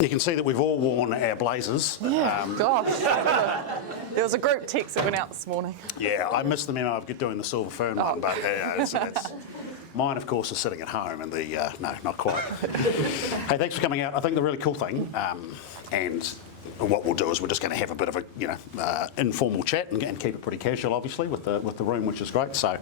You can see that we've all worn our blazers. Yeah, gosh. There was a group text that went out this morning. Yeah, I missed the memo of doing the silver fern one, but it's mine, of course, is sitting at home, and no, not quite. Hey, thanks for coming out. I think the really cool thing, and what we'll do is we're just going to have a bit of a informal chat and keep it pretty casual, obviously, with the room, which is great. So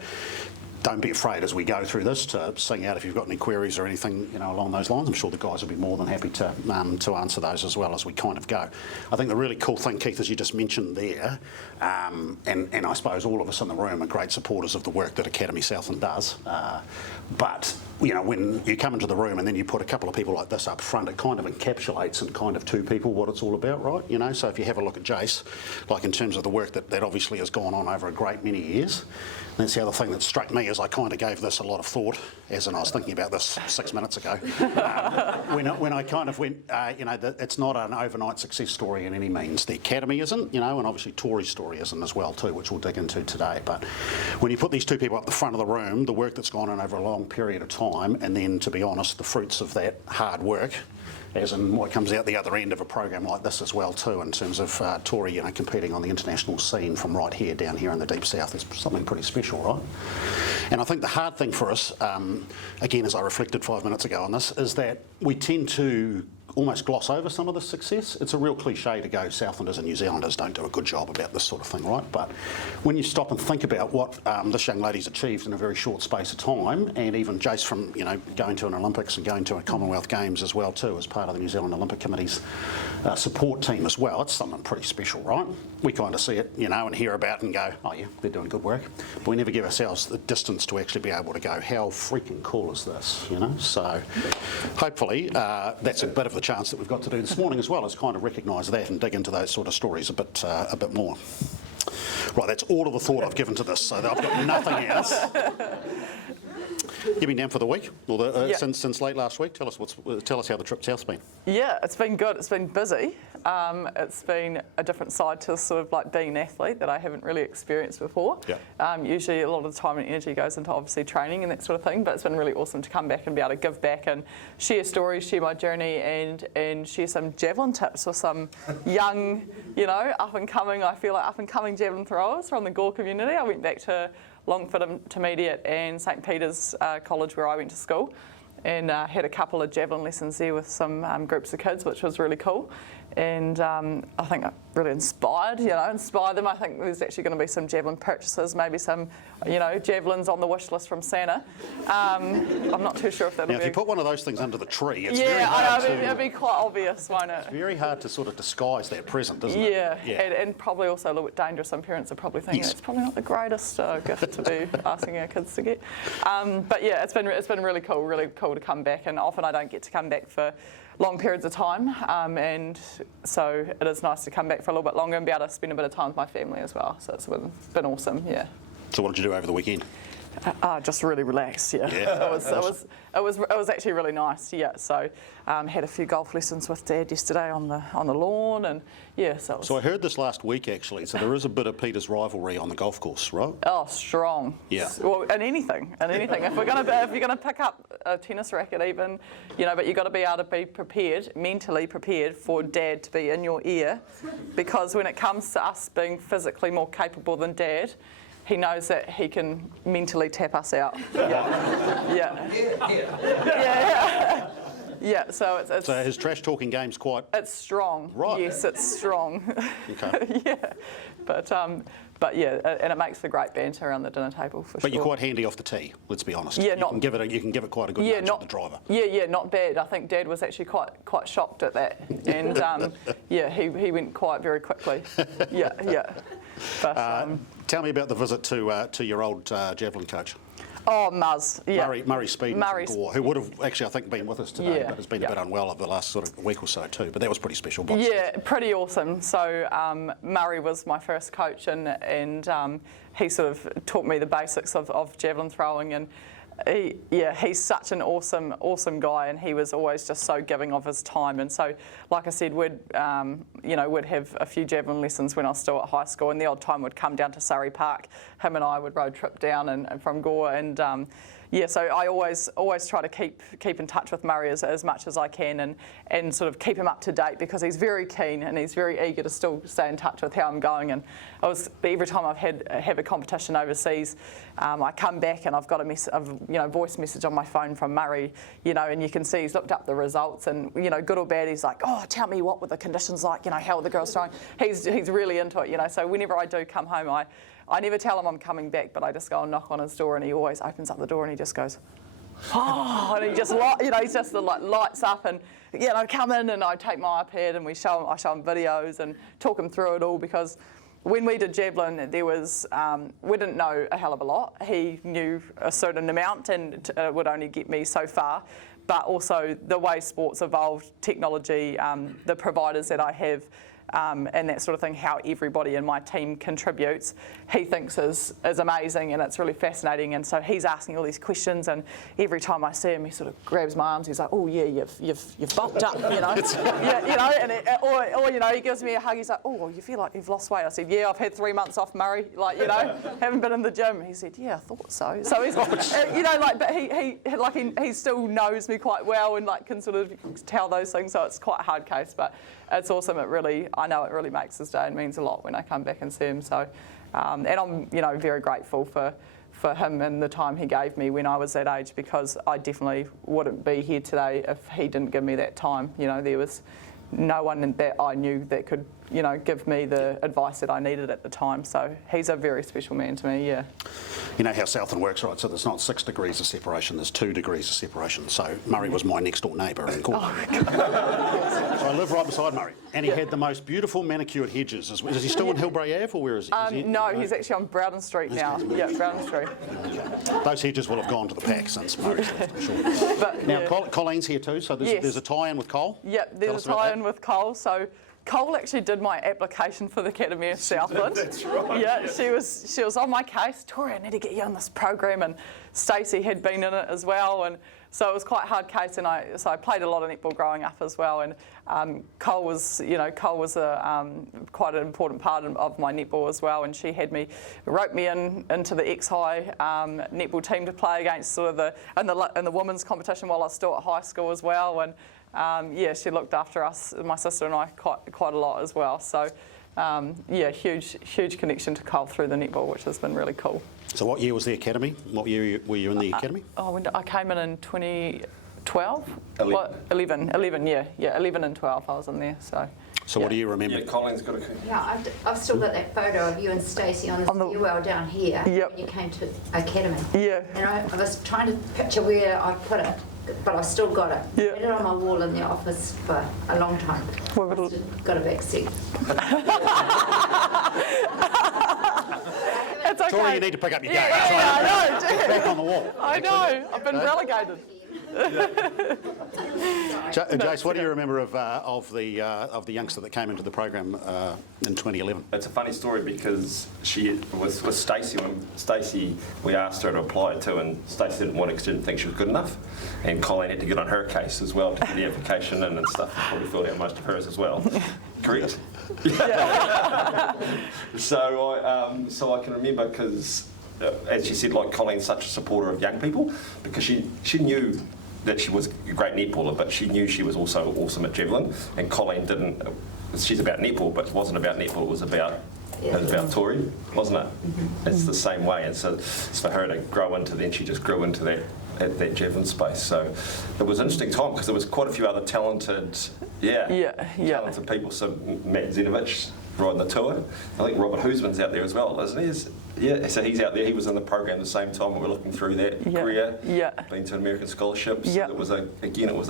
don't be afraid as we go through this to sing out if you've got any queries or anything along those lines. I'm sure the guys will be more than happy to answer those as well as we kind of go. I think the really cool thing, Keith, as you just mentioned there, and I suppose all of us in the room are great supporters of the work that Academy Southland does, but when you come into the room and then you put a couple of people like this up front, it kind of encapsulates in kind of two people what it's all about, right? So if you have a look at Jace, like in terms of the work that obviously has gone on over a great many years, that's the other thing that struck me is I kind of gave this a lot of thought, as in I was thinking about this 6 minutes ago, when I kind of went, it's not an overnight success story in any means. The Academy isn't, and obviously Tori's story isn't as well too, which we'll dig into today. But when you put these two people up the front of the room, the work that's gone on over a long period of time, and then, to be honest, the fruits of that hard work, as in what comes out the other end of a program like this as well too, in terms of Tori, competing on the international scene from right here down here in the deep south, is something pretty special, right? And I think the hard thing for us, again, as I reflected 5 minutes ago on this, is that we tend to almost gloss over some of the success. It's a real cliche to go Southlanders and New Zealanders don't do a good job about this sort of thing, right? But when you stop and think about what this young lady's achieved in a very short space of time, and even Jace from going to an Olympics and going to a Commonwealth Games as well too, as part of the New Zealand Olympic Committee's support team as well, it's something pretty special, right? We kind of see it, and hear about it and go, oh yeah, they're doing good work, but we never give ourselves the distance to actually be able to go, how freaking cool is this, So hopefully that's a bit of the chance that we've got to do this morning as well, is kind of recognise that and dig into those sort of stories a bit more. Right, that's all of the thought I've given to this, so I've got nothing else. You've been down for the week, or since late last week. Tell us how the trip south's been. Yeah, it's been good. It's been busy. It's been a different side to sort of like being an athlete that I haven't really experienced before. Yeah. Usually a lot of the time and energy goes into obviously training and that sort of thing, but it's been really awesome to come back and be able to give back and share stories, share my journey, and share some javelin tips with some young, up and coming javelin throwers from the Gore community. I went back to Longford Intermediate and St Peter's College where I went to school, and had a couple of javelin lessons there with some groups of kids, which was really cool. And I think I really inspired them. I think there's actually going to be some javelin purchases, maybe some, javelins on the wish list from Santa. I'm not too sure if that'll be. Now, if you put one of those things under the tree, it's it'd be quite obvious, won't it? It's very hard to sort of disguise that present, isn't it? Yeah. And probably also a little bit dangerous. Some parents are probably thinking it's probably not the greatest gift to be asking our kids to get. But yeah, it's been really cool to come back, and often I don't get to come back for long periods of time, and so it is nice to come back for a little bit longer and be able to spend a bit of time with my family as well. So it's been awesome, yeah. So what did you do over the weekend? Just really relaxed, yeah. It was actually really nice, yeah. So had a few golf lessons with Dad yesterday on the lawn, and yeah. So I heard this last week actually. So there is a bit of Peter's rivalry on the golf course, right? Oh, strong. Yeah. Well, and anything. If you're gonna pick up a tennis racket, even, but you've got to be able to be prepared, mentally prepared for Dad to be in your ear, because when it comes to us being physically more capable than Dad, he knows that he can mentally tap us out. Yeah. So it's so his trash talking game's quite. It's strong. Right. Yes, it's strong. Okay. Yeah, but yeah, and it makes for great banter around the dinner table for sure. But you're quite handy off the tee. Let's be honest. Yeah, you can give it quite a good nudge with the driver. Yeah, not bad. I think Dad was actually quite shocked at that, and he went quite very quickly. Yeah. But, tell me about the visit to your old javelin coach. Oh, Muzz, yeah. Murray Speed from Gore, who would have actually, I think, been with us today, but has been a bit unwell over the last sort of week or so too. But that was pretty special. Yeah, pretty awesome. So Murray was my first coach, and he sort of taught me the basics of javelin throwing, and he's such an awesome guy, and he was always just so giving of his time. And so, like I said, we'd have a few javelin lessons when I was still at high school, and the odd time would come down to Surrey Park. Him and I would road trip down and from Gore, and so I always try to keep in touch with Murray as much as I can and sort of keep him up to date, because he's very keen and he's very eager to still stay in touch with how I'm going. And every time I've have a competition overseas, I come back and I've got a voice message on my phone from Murray, and you can see he's looked up the results, and good or bad, he's like, oh, tell me what were the conditions like, how are the girls throwing. He's really into it, so whenever I do come home, I never tell him I'm coming back, but I just go and knock on his door, and he always opens up the door and he just goes, oh, and he just he's just like lights up, and come in, and I take my iPad and I show him videos and talk him through it all, because when we did javelin, there was we didn't know a hell of a lot. He knew a certain amount, and it would only get me so far. But also the way sports evolved, technology, the providers that I have, and that sort of thing, how everybody in my team contributes, he thinks is amazing, and it's really fascinating. And so he's asking all these questions, and every time I see him, he sort of grabs my arms. He's like, "Oh yeah, you've bulked up, or he gives me a hug. He's like, "Oh, you feel like you've lost weight." I said, "Yeah, I've had 3 months off, Murray. Haven't been in the gym." He said, "Yeah, I thought so." So he's, but he still knows me quite well, and can sort of tell those things. So it's quite a hard case, but it's awesome. I know it really makes his day and means a lot when I come back and see him. So, and I'm, very grateful for him and the time he gave me when I was that age, because I definitely wouldn't be here today if he didn't give me that time. There was no one that I knew that could, give me the advice that I needed at the time. So he's a very special man to me, yeah. You know how Southland works, right? So there's not 6 degrees of separation, there's 2 degrees of separation. So Murray was my next door neighbour in Court. So I live right beside Murray, and he had the most beautiful manicured hedges. Is he still in Hilbury Ave, or where is he? No, he's actually on Browden Street now. Yeah, Browden Street. Okay. Those hedges will have gone to the pack since Murray's left, I'm sure. But, now, Colleen's here too, so there's a tie-in with Cole? Yep, there's a tie-in with Cole. So Cole actually did my application for the Academy of Southland. That's right. Yeah, she was on my case. Tori, I need to get you on this program, and Stacey had been in it as well, and so it was quite a hard case. And I played a lot of netball growing up as well, and Cole was a quite an important part of my netball as well. And she roped me into the ex-high netball team to play against sort of in the women's competition while I was still at high school as well. And she looked after us, my sister and I, quite a lot as well. So, huge connection to Cole through the netball, which has been really cool. So what year was the academy? What year were you in the academy? I came in 2012. 11. 11, yeah, 11 and 12 I was in there. So what do you remember? Yeah, Colleen's got a... Yeah, I've still got that photo of you and Stacey on the stairwell down here. Yep. When you came to Academy. Yeah. And I was trying to picture where I'd put it, but I've still got it. Yeah. I had it on my wall in the office for a long time. Got a back seat. It's okay. Tori, you need to pick up your game. I know. Back on the wall. I know. I've been relegated. Jace, what do you remember of the youngster that came into the program in 2011? It's a funny story because she was with Stacey. When Stacey, we asked her to apply too, and Stacey didn't want it because she didn't think she was good enough. And Colleen had to get on her case as well to get the application in and stuff. Probably filled out most of hers as well. Correct? Yeah. So I can remember because, as she said, like Colleen's such a supporter of young people because she knew that she was a great netballer, but she knew she was also awesome at javelin. And Colleen didn't. She's about netball, but it wasn't about netball. It was about Tori, wasn't it? Mm-hmm. It's the same way. And so it's for her to grow into. Then she just grew into that javelin space. So it was an interesting time because there was quite a few other talented people. So Matt Zenovich riding the tour. I think Robert Hoosman's out there as well, isn't he? Yeah, so he's out there. He was in the program at the same time. We were looking through that career. Yeah. Been to American scholarships. Yeah. It was a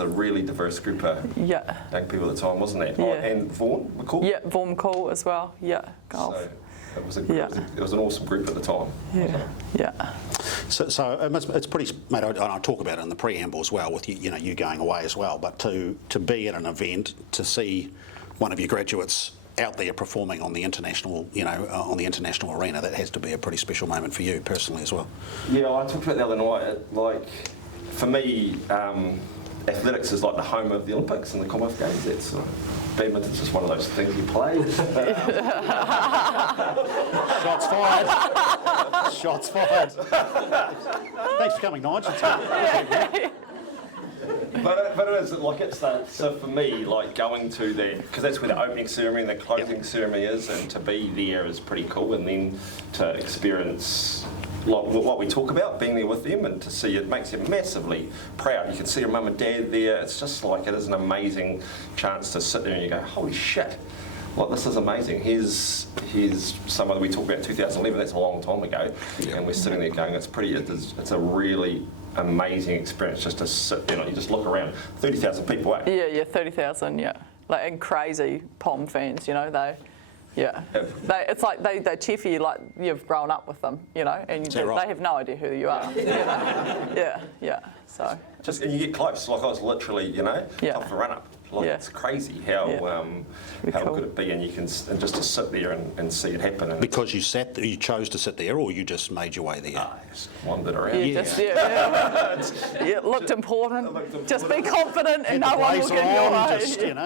really diverse group of young people at the time, wasn't it? Yeah. Oh, and Vaughan McCall. Yeah, Vaughan McCall as well. Yeah, golf. So it was an awesome group at the time. Yeah. Yeah. So it's pretty, mate. I talk about it in the preamble as well with you going away as well. But to be at an event to see one of your graduates out there performing on the international, on the international arena, that has to be a pretty special moment for you personally as well. Yeah, I talked about the other night. Like, for me, athletics is like the home of the Olympics and the Commonwealth Games. That's badminton's just one of those things you play. Shots fired. Shots fired. Thanks for coming, Nigel. But it is like so for me, like going to because that's where the opening ceremony and the closing ceremony is, and to be there is pretty cool, and then to experience like what we talk about, being there with them, and to see it makes you massively proud. You can see your mum and dad there. It's just like it is an amazing chance to sit there and you go, holy shit. Well, this is amazing. Here's someone that we talked about in 2011. That's a long time ago, and we're sitting there going, it's a really amazing experience just to sit. You just look around. 30,000 people. Yeah, 30,000. Yeah, and crazy POM fans. It's like they cheer for you like you've grown up with them. And they have no idea who you are. Yeah. So. And you get close. Like I was literally, off the run up. It's crazy how cool it be, and you can and just to sit there and see it happen. And because you chose to sit there, or you just made your way there? I just wandered around. It looked important. Just be confident, and no one will get in your way. Just, Look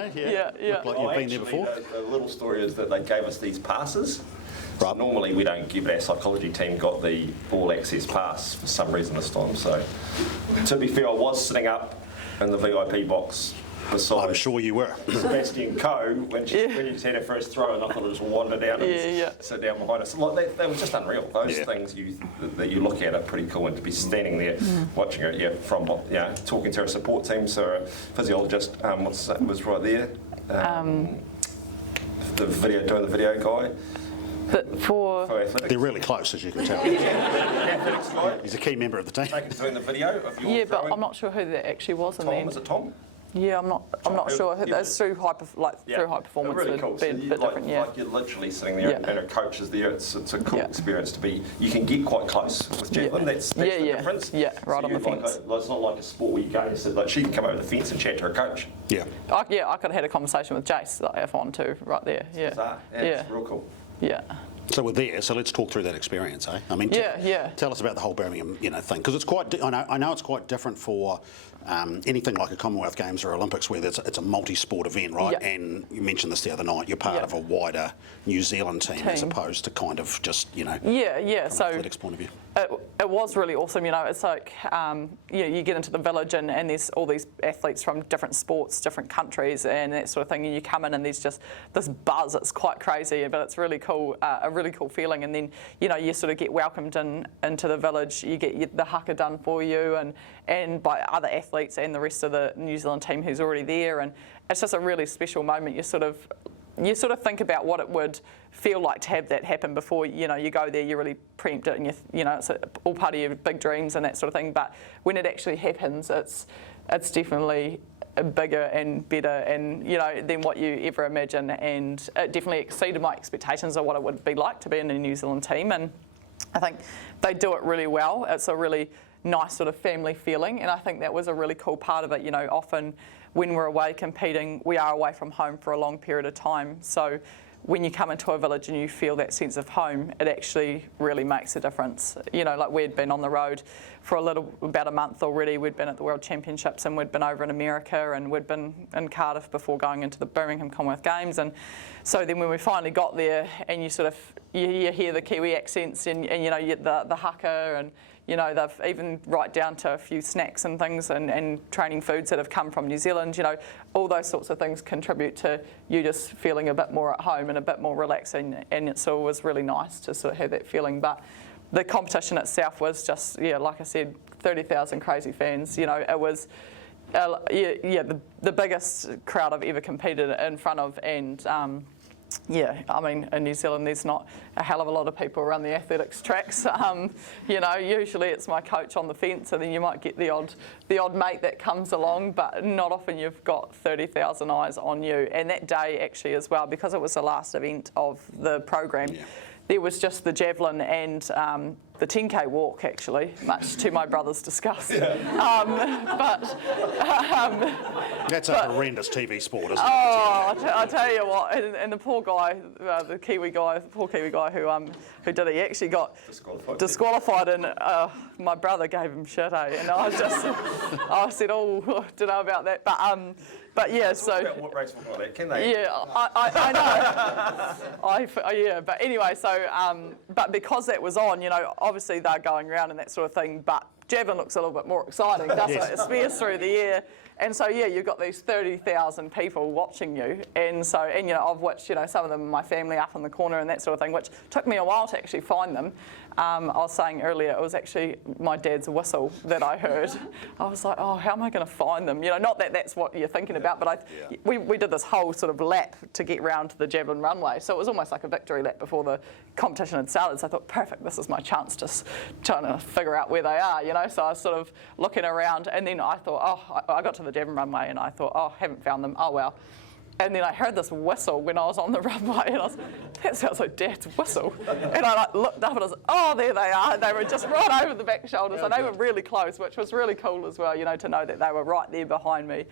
like you've been there before. The little story is that they gave us these passes. Right. So normally we don't give it. Our psychology team got the all access pass for some reason this time. So to be fair, I was sitting up in the VIP box. I'm sure you were. Sebastian Coe, when she had her first throw, and I thought I'd just wander down and sit down behind us. Like, they were just unreal. Those things that you look at are pretty cool, and to be standing there watching it, from talking to our support team, so a physiologist was right there. Doing the video guy. But for athletics. They're really close, as you can tell. Athletics guy. He's a key member of the team. Doing the video of your but I'm not sure who that actually was. Tom, is it Tom? Yeah, I'm not sure. It's through high performance. Really cool. Be a bit different. Like you're literally sitting there, and a coach is there. It's a cool experience to be. You can get quite close with javelin. That's the difference. Yeah, right on the fence. It's not like a sport where you go and sit. Like she can come over the fence and chat to her coach. Yeah. I could have had a conversation with Jace, the F1 too, right there. Yeah. It's real cool. Yeah. So we're there. So let's talk through that experience, eh? I mean, tell us about the whole Birmingham, thing, because it's quite. I know it's quite different for anything like a Commonwealth Games or Olympics, where it's a multi-sport event, right? Yeah. And you mentioned this the other night. You're part of a wider New Zealand team as opposed to kind of just from an athletics point of view. It was really awesome. It's like you get into the village and there's all these athletes from different sports, different countries, and that sort of thing. And you come in and there's just this buzz. It's quite crazy, but it's really cool. A really cool feeling. And then you sort of get welcomed into the village. You get the haka done for you, and by other athletes and the rest of the New Zealand team who's already there. And it's just a really special moment. You sort of think about what it would feel like to have that happen before you go there. You really preempt it, and it's all part of your big dreams and that sort of thing. But when it actually happens, it's definitely bigger and better, and than what you ever imagine. And it definitely exceeded my expectations of what it would be like to be in a New Zealand team. And I think they do it really well. It's a really nice sort of family feeling, and I think that was a really cool part of it. Often when we're away competing, we are away from home for a long period of time. So when you come into a village and you feel that sense of home, it actually really makes a difference. Like we'd been on the road for about a month already. We'd been at the World Championships, and we'd been over in America, and we'd been in Cardiff before going into the Birmingham Commonwealth Games. And so then when we finally got there, and you hear the Kiwi accents, and you get the haka, and they've even right down to a few snacks and things and training foods that have come from New Zealand. All those sorts of things contribute to you just feeling a bit more at home and a bit more relaxing, and it was really nice to sort of have that feeling. But the competition itself was just, like I said, 30,000 crazy fans. It was, the biggest crowd I've ever competed in front of, and I mean, in New Zealand, there's not a hell of a lot of people around the athletics tracks. Usually it's my coach on the fence, and then you might get the odd mate that comes along, but not often you've got 30,000 eyes on you. And that day, actually, as well, because it was the last event of the program, there was just the javelin and the 10K walk, actually, much to my brother's disgust. That's a horrendous TV sport, isn't it? Oh, I'll tell you what, and the poor guy, the poor Kiwi guy who did it, he actually got disqualified, and my brother gave him shit, and I said, oh, I don't know about that, but yeah, so. About what race like that, can they? Yeah, I know. Yeah, but anyway, so but because that was on, obviously they're going around and that sort of thing, but javelin looks a little bit more exciting, doesn't it? It spears through the air. And so, yeah, you've got these 30,000 people watching you. And so, of which, some of them are my family up in the corner and that sort of thing, which took me a while to actually find them. I was saying earlier, it was actually my dad's whistle that I heard. I was like, oh, how am I going to find them? Not that that's what you're thinking about, but we did this whole sort of lap to get round to the javelin runway. So it was almost like a victory lap before the competition had started. So I thought, perfect, this is my chance to trying to figure out where they are, So I was sort of looking around, and then I thought, oh, I got to the javelin runway, and I thought, oh, haven't found them. Oh, well. And then I heard this whistle when I was on the runway, and I was, that sounds like Dad's whistle. And I looked up and I was, oh, there they are. They were just right over the back shoulders, and they were really close, which was really cool as well, to know that they were right there behind me,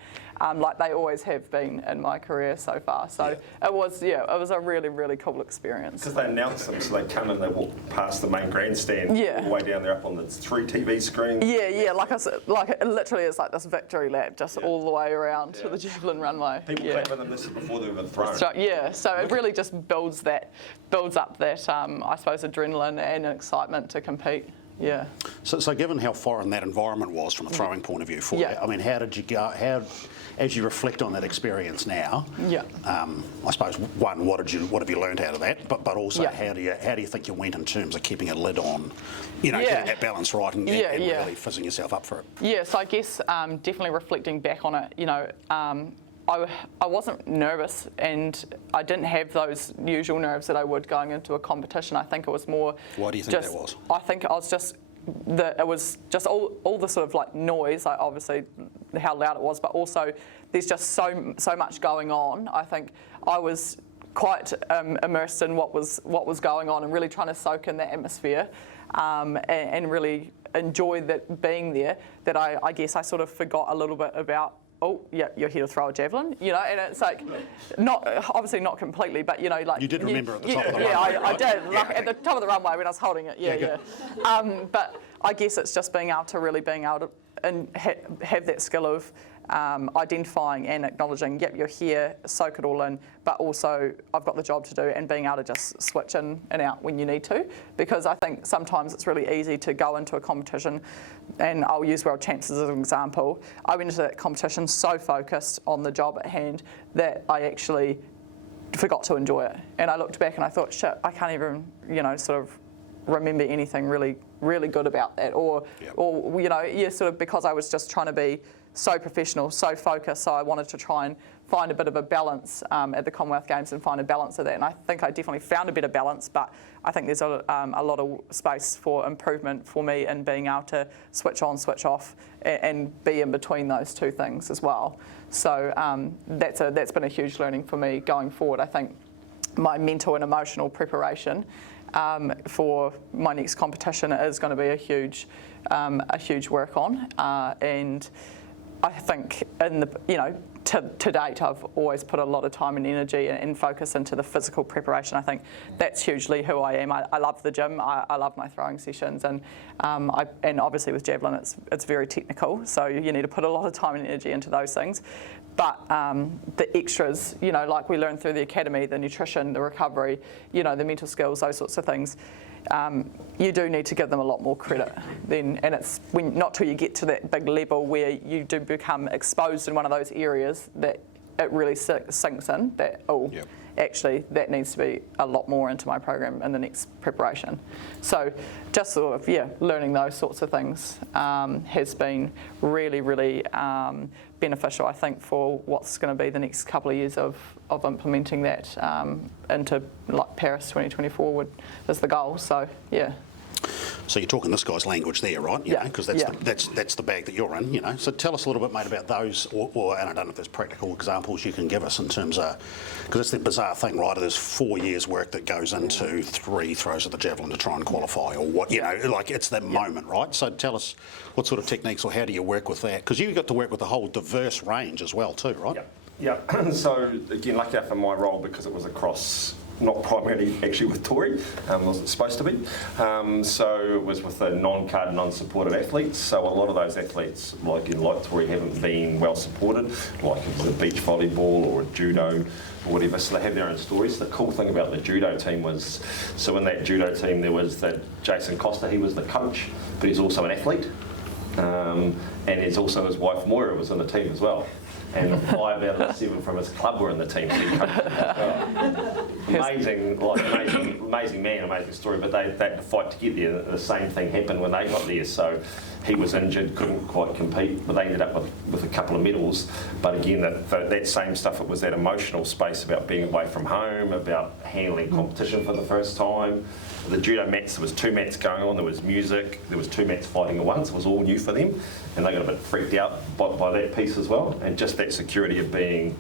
like they always have been in my career so far. So it was a really, really cool experience. Because they announce them, so they come and they walk past the main grandstand, all the way down there up on the 3 TV screens. Yeah, like I said, it literally is like this victory lap, just all the way around to the javelin runway. People clap with them. This is before they've been thrown. So it really just builds up that I suppose adrenaline and excitement to compete. Yeah. So given how foreign that environment was from a throwing point of view for you, I mean, how did you go? As you reflect on that experience now, I suppose one, what have you learned out of that? But also, how do you think you went in terms of keeping a lid on, getting that balance right and really fizzing yourself up for it? Yeah. So I guess definitely reflecting back on it, I wasn't nervous, and I didn't have those usual nerves that I would going into a competition. I think it was more. Why do you think that was? I think I was just. It was just all the sort of like noise, like obviously how loud it was, but also there's just so much going on. I think I was quite immersed in what was going on and really trying to soak in the atmosphere and really enjoy that being there. That I guess I sort of forgot a little bit about. Oh, yeah, you're here to throw a javelin, and it's like, obviously not completely, but, like... You did remember at the top of the runway, Yeah, I right? did, at the top of the runway when I was holding it, but I guess it's just being able to and have that skill of identifying and acknowledging, yep, you're here, soak it all in, but also I've got the job to do, and being able to just switch in and out when you need to, because I think sometimes it's really easy to go into a competition, and I'll use World Champs as an example. I went into that competition so focused on the job at hand that I actually forgot to enjoy it, and I looked back and I thought, shit, I can't even, sort of remember anything really, really good about that, or sort of because I was just trying to be so professional, so focused, so I wanted to try and find a bit of a balance at the Commonwealth Games and find a balance of that, and I think I definitely found a bit of balance, but I think there's a lot of space for improvement for me in being able to switch on, switch off, and be in between those two things as well. So that's been a huge learning for me going forward. I think my mental and emotional preparation for my next competition is going to be a huge work on, and I think to date I've always put a lot of time and energy and focus into the physical preparation. I think that's hugely who I am. I love the gym. I love my throwing sessions, and obviously with javelin it's very technical, so you need to put a lot of time and energy into those things. But the extras, like we learned through the academy, the nutrition, the recovery, the mental skills, those sorts of things, you do need to give them a lot more credit then, and it's not till you get to that big level where you do become exposed in one of those areas that it really sinks in that, actually that needs to be a lot more into my program in the next preparation. So just sort of, learning those sorts of things has been really, really beneficial, I think, for what's going to be the next couple of years of implementing that into like Paris 2024 is the goal. So, yeah. So you're talking this guy's language there, right? Because that's the bag that you're in, you know. So tell us a little bit, mate, about those, and I don't know if there's practical examples you can give us in terms of, because it's the bizarre thing, right? There's 4 years' work that goes into 3 throws of the javelin to try and qualify, or what, you know, like it's that moment, right? So tell us what sort of techniques, or how do you work with that? Because you got to work with a whole diverse range as well, too, right? Yeah. So again, lucky enough in my role, because it was across, not primarily actually with Tori, wasn't supposed to be. So it was with the non-card, non-supported athletes. So a lot of those athletes, like Tori, haven't been well supported, like if it was a beach volleyball or a judo or whatever. So they have their own stories. The cool thing about the judo team was, so in that judo team there was that Jason Costa, he was the coach, but he's also an athlete. And there's also his wife Moira was in the team as well. And 5 out of the 7 from his club were in the team. Amazing man, amazing story. But they had to fight to get there. The same thing happened when they got there. So he was injured, couldn't quite compete, but they ended up with a couple of medals. But again, that same stuff, it was that emotional space about being away from home, about handling competition for the first time. The judo mats, there was 2 mats going on, there was music, there was 2 mats fighting at once. It was all new for them, and they got a bit freaked out by that piece as well. And just that security of being,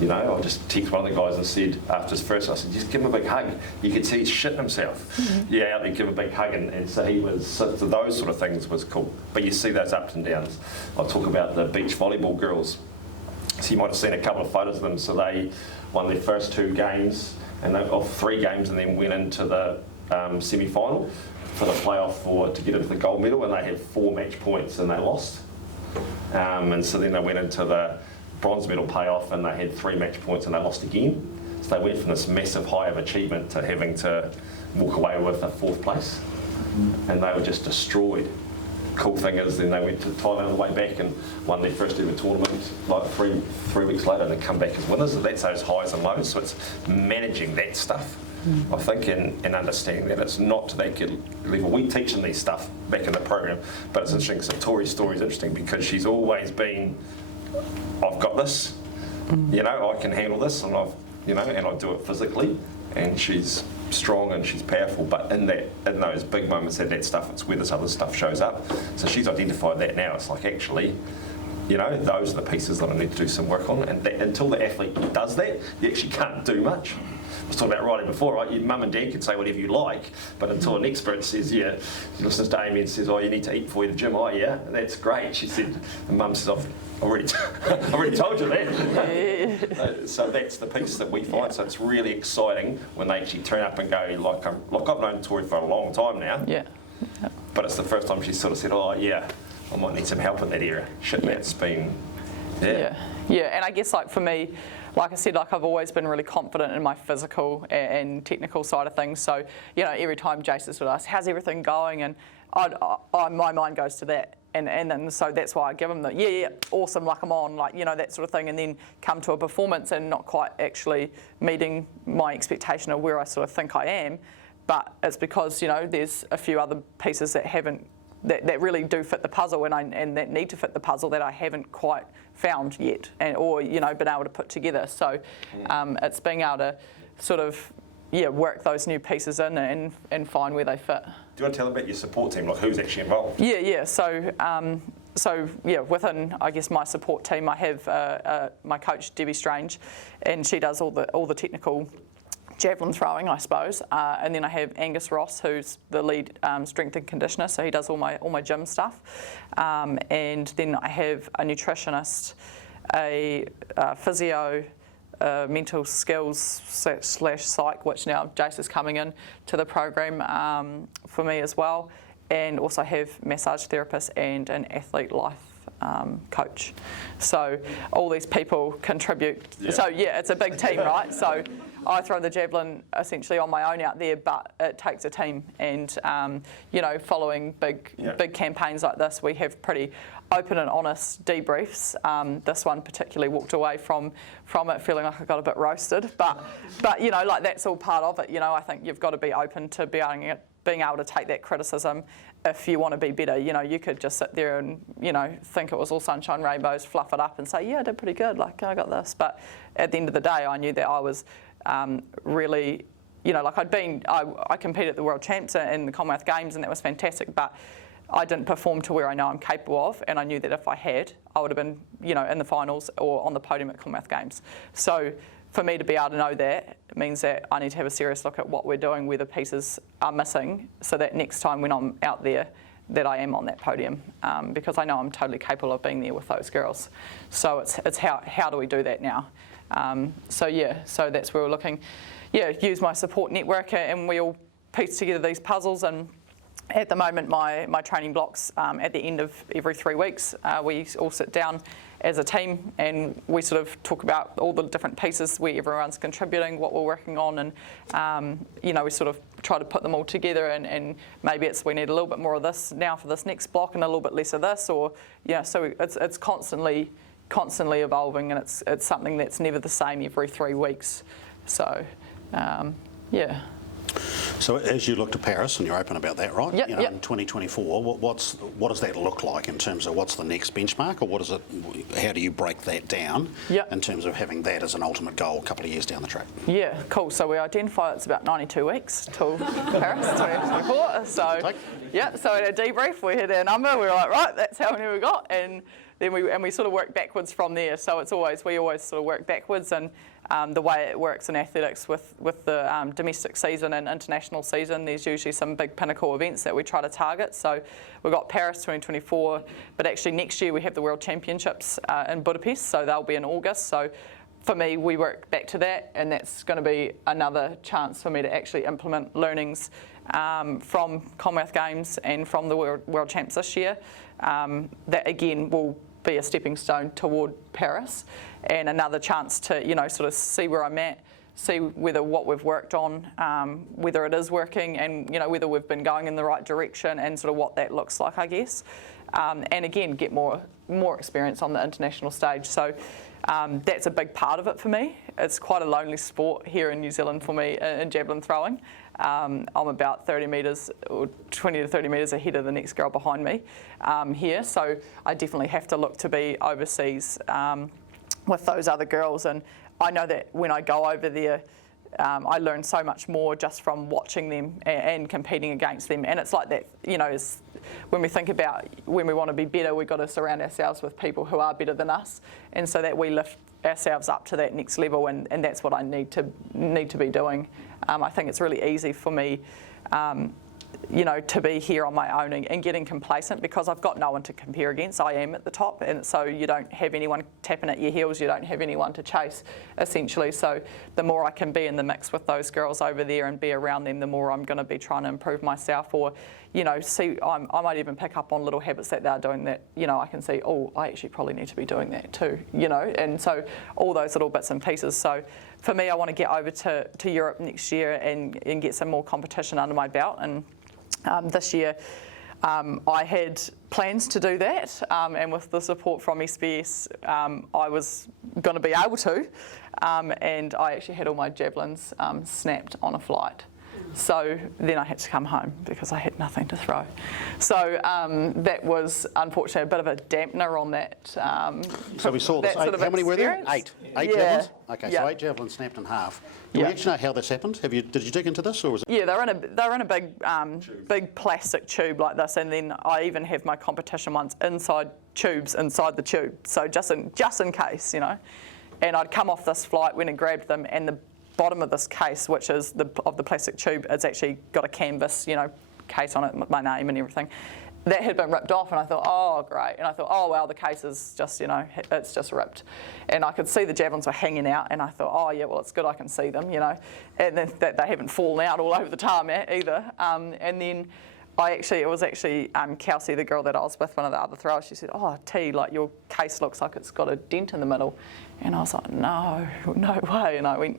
you know, I just texted one of the guys and said, after his first, I said, just give him a big hug. You could see he's shitting himself. Yeah, out there, give him a big hug. And so he was, so those sort of things was cool. But you see those ups and downs. I'll talk about the beach volleyball girls. So you might have seen a couple of photos of them. So they won their first 2 games, and they off 3 games, and then went into the semi-final for the playoff to get into the gold medal, and they had 4 match points and they lost. And so then they went into the bronze medal playoff and they had 3 match points and they lost again. So they went from this massive high of achievement to having to walk away with a 4th place, and they were just destroyed. Cool thing is, then they went to Thailand on the way back and won their first ever tournament like three weeks later, and they come back as winners. So that's those highs and lows. So it's managing that stuff, I think, and understanding that it's not to that level. We teach them these stuff back in the program, but it's interesting. So Tori's story is interesting because she's always been, I've got this, you know, I can handle this, and and I do it physically, and she's strong and she's powerful. But in those big moments, that stuff, it's where this other stuff shows up. So she's identified that now. It's like, actually, you know, those are the pieces that I need to do some work on. And until the athlete does that, you actually can't do much. I was talking about riding before, right? Your mum and dad can say whatever you like, but until an expert says, yeah, she listens to Amy and says, oh, you need to eat before you go to the gym. Oh, yeah, that's great. She said, and mum says, I've already told you that. So that's the piece that we find. So it's really exciting when they actually turn up and go, like I've known Tori for a long time now. Yeah. But it's the first time she sort of said, oh, yeah, I might need some help in that area. Shit, that's been, Yeah, and I guess like for me, like I said, like I've always been really confident in my physical and technical side of things. So, you know, every time Jason would ask, how's everything going? And my mind goes to that. And then so that's why I give them the, awesome, like I'm on, like, you know, that sort of thing. And then come to a performance and not quite actually meeting my expectation of where I sort of think I am. But it's because, you know, there's a few other pieces that haven't, that really do fit the puzzle and that need to fit the puzzle that I haven't quite found yet, or you know, been able to put together. So it's being able to sort of work those new pieces in and find where they fit. Do you want to tell them about your support team, like who's actually involved? Yeah. So within I guess my support team, I have my coach Debbie Strange, and she does all the technical javelin throwing, I suppose, and then I have Angus Ross, who's the lead strength and conditioner, so he does all my gym stuff, and then I have a nutritionist, a physio, mental skills / psych, which now Jace is coming in to the program for me as well, and also have massage therapist and an athlete life coach. So all these people contribute. Yeah. So it's a big team, right? So I throw the javelin essentially on my own out there, but it takes a team. And following big campaigns like this, we have pretty open and honest debriefs. This one particularly walked away from it feeling like I got a bit roasted, but like that's all part of it. You know, I think you've got to be open to being able to take that criticism if you want to be better. You know, you could just sit there and, think it was all sunshine rainbows, fluff it up and say, yeah, I did pretty good, like I got this. But at the end of the day, I knew that I was really like I competed at the World Champs and the Commonwealth Games, and that was fantastic, but I didn't perform to where I know I'm capable of, and I knew that if I had, I would have been, in the finals or on the podium at Commonwealth Games. So for me to be able to know that, it means that I need to have a serious look at what we're doing, where the pieces are missing, so that next time when I'm out there, that I am on that podium, because I know I'm totally capable of being there with those girls. So it's how do we do that now? So that's where we're looking. Use my support network, and we all piece together these puzzles. And at the moment, my training blocks, at the end of every 3 weeks, we all sit down as a team and we sort of talk about all the different pieces where everyone's contributing, what we're working on, and we sort of try to put them all together, and maybe we need a little bit more of this now for this next block and a little bit less of this, or so it's constantly evolving, and it's something that's never the same every 3 weeks. So So as you look to Paris, and you're open about that, right? Yep, In 2024, what does that look like in terms of what's the next benchmark, or how do you break that down in terms of having that as an ultimate goal a couple of years down the track? Yeah, cool. So we identify it's about 92 weeks till Paris 2024. So so at a debrief, we hit our number. We were like, right, that's how many we got, and then we sort of work backwards from there. So we always sort of work backwards, and the way it works in athletics with the domestic season and international season, there's usually some big pinnacle events that we try to target. So we've got Paris 2024, but actually next year we have the World Championships in Budapest, so they'll be in August. So for me, we work back to that, and that's going to be another chance for me to actually implement learnings from Commonwealth Games and from the World Champs this year. That again will be a stepping stone toward Paris, and another chance to sort of see where I'm at, see whether what we've worked on, whether it is working, and whether we've been going in the right direction, and sort of what that looks like, I guess. And again, get more experience on the international stage. So that's a big part of it for me. It's quite a lonely sport here in New Zealand for me in javelin throwing. I'm about 30 metres or 20 to 30 metres ahead of the next girl behind me here. So I definitely have to look to be overseas with those other girls. And I know that when I go over there, I learn so much more just from watching them and competing against them. And it's like that, when we think about when we want to be better, we've got to surround ourselves with people who are better than us, and so that we lift ourselves up to that next level, and that's what I need to be doing. I think it's really easy for me to be here on my own and getting complacent, because I've got no one to compare against. I am at the top, and so you don't have anyone tapping at your heels, you don't have anyone to chase, essentially. So the more I can be in the mix with those girls over there and be around them, the more I'm going to be trying to improve myself, or see, I might even pick up on little habits that they're doing that, I can see, I actually probably need to be doing that too, and so all those little bits and pieces. So for me, I want to get over to Europe next year and get some more competition under my belt, and this year I had plans to do that, and with the support from SBS, I was going to be able to, and I actually had all my javelins snapped on a flight. So then I had to come home because I had nothing to throw. So that was unfortunately a bit of a dampener on that. So we saw this. How many were there? Eight javelins? Okay, so 8 javelins snapped in half. Do we actually know how this happened? Did you dig into this, or was it? Yeah, they're in a big plastic tube like this, and then I even have my competition ones inside the tube. So just in case, And I'd come off this flight, went and grabbed them, and the bottom of this case, which is of the plastic tube, it's actually got a canvas, case on it, my name and everything. That had been ripped off, and I thought, oh, great. And I thought, oh, well, the case is just, it's just ripped. And I could see the javelins were hanging out, and I thought, oh, yeah, well, it's good I can see them, And then that they haven't fallen out all over the tarmac either. And then it was actually Kelsey, the girl that I was with, one of the other throwers, she said, oh, T, like your case looks like it's got a dent in the middle. And I was like, no way. And I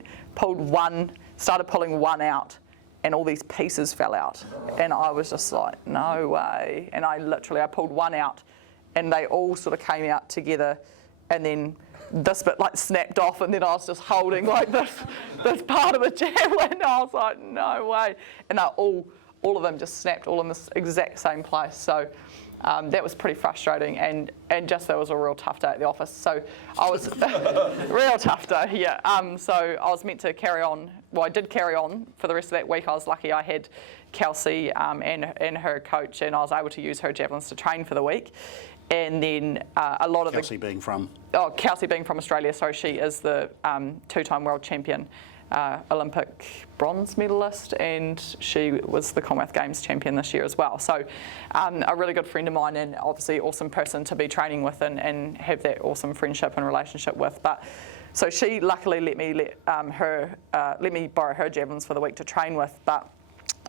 started pulling one out, and all these pieces fell out. And I was just like, no way. And I pulled one out, and they all sort of came out together, and then this bit like snapped off, and then I was just holding like this part of the javelin. I was like, no way. And all of them just snapped all in this exact same place. So That was pretty frustrating, and just that was a real tough day at the office. So I was real tough day, yeah. So I was meant to carry on. Well, I did carry on for the rest of that week. I was lucky I had Kelsey and her coach, and I was able to use her javelins to train for the week. And then a lot of Kelsey being from? Oh, Kelsey being from Australia, so she is the two-time world champion, Olympic bronze medalist, and she was the Commonwealth Games champion this year as well. So a really good friend of mine, and obviously awesome person to be training with and have that awesome friendship and relationship with. But so she luckily let me borrow her javelins for the week to train with. But